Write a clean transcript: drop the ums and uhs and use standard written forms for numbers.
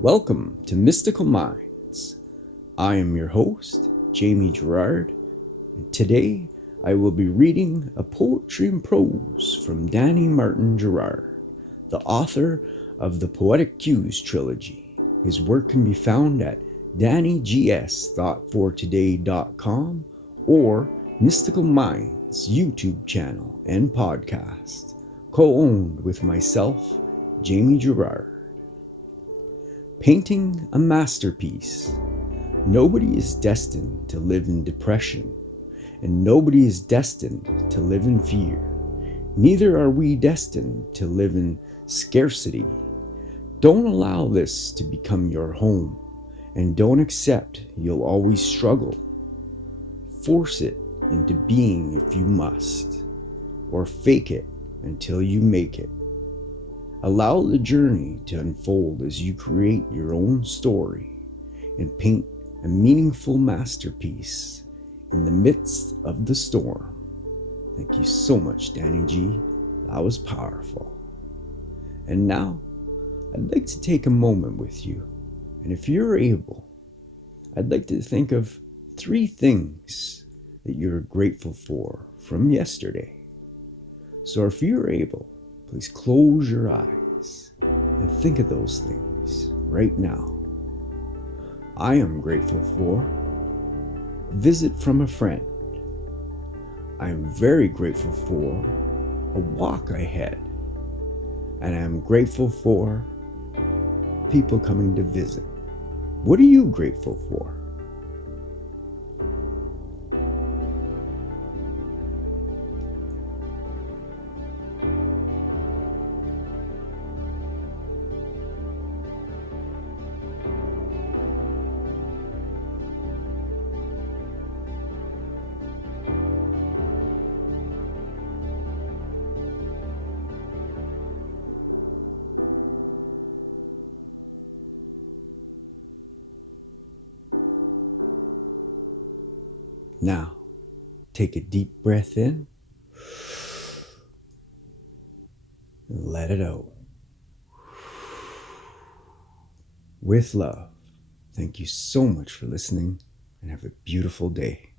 Welcome to Mystical Minds. I am your host, Jamie Girard, and today I will be reading a Poetry and Prose from Danny Martin Girard, the author of the Poetic Cues trilogy. His work can be found at DannyGSThoughtForToday.com or Mystical Minds YouTube channel and podcast, co-owned with myself, Jamie Girard. Painting a masterpiece. Nobody is destined to live in depression, and nobody is destined to live in fear. Neither are we destined to live in scarcity. Don't allow this to become your home, and don't accept you'll always struggle. Force it into being if you must, or fake it until you make it. Allow the journey to unfold as you create your own story and paint a meaningful masterpiece in the midst of the storm. Thank you so much, Danny G. That was powerful. And now, I'd like to take a moment with you, and if you're able, I'd like to think of 3 things that you're grateful for from yesterday. So if you're able, please close your eyes and think of those things right now. I am grateful for a visit from a friend. I am very grateful for a walk I had. And I am grateful for people coming to visit. What are you grateful for? Now, take a deep breath in and let it out. With love, thank you so much for listening and have a beautiful day.